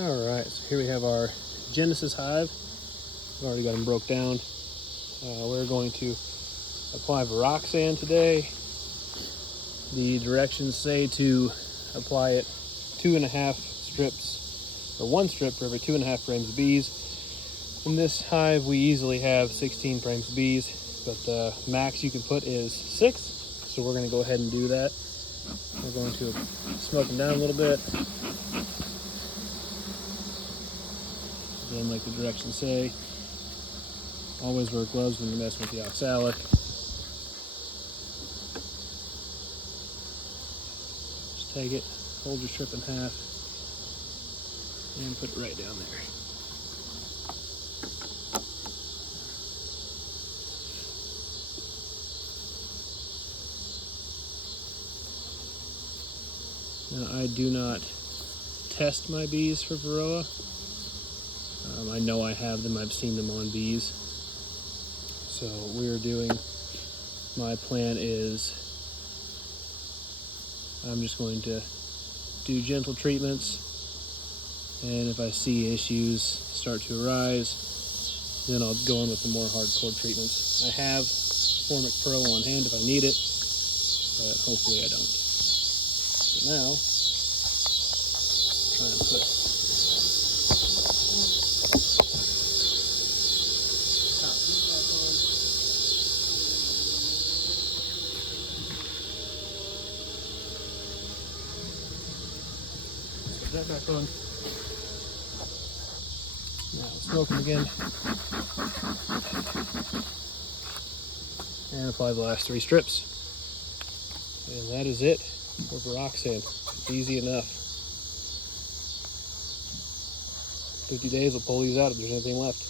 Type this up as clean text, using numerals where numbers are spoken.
Alright, so here we have our Genesis hive. I've already got them broke down. We're going to apply Varroxsan today. The directions say to apply it 2.5 strips, or 1 strip for every 2.5 frames of bees. In this hive we easily have 16 frames of bees, but the max you can put is 6, so we're going to go ahead and do that. We're going to smoke them down a little bit. Again, like the directions say, always wear gloves when you're messing with the oxalic. Just take it, hold your strip in half, and put it right down there. Now, I do not test my bees for Varroa. I know I have them, I've seen them on bees. So we're doing, my plan is, I'm just going to do gentle treatments, and if I see issues start to arise, then I'll go in with the more hardcore treatments. I have Formic Pro on hand if I need it, but hopefully I don't. So now, try and put top heat back on. Put that back on. Now smoke them again. And apply the last 3 strips. And that is it for Varroxsan. It's easy enough. 50 days, we'll pull these out if there's anything left.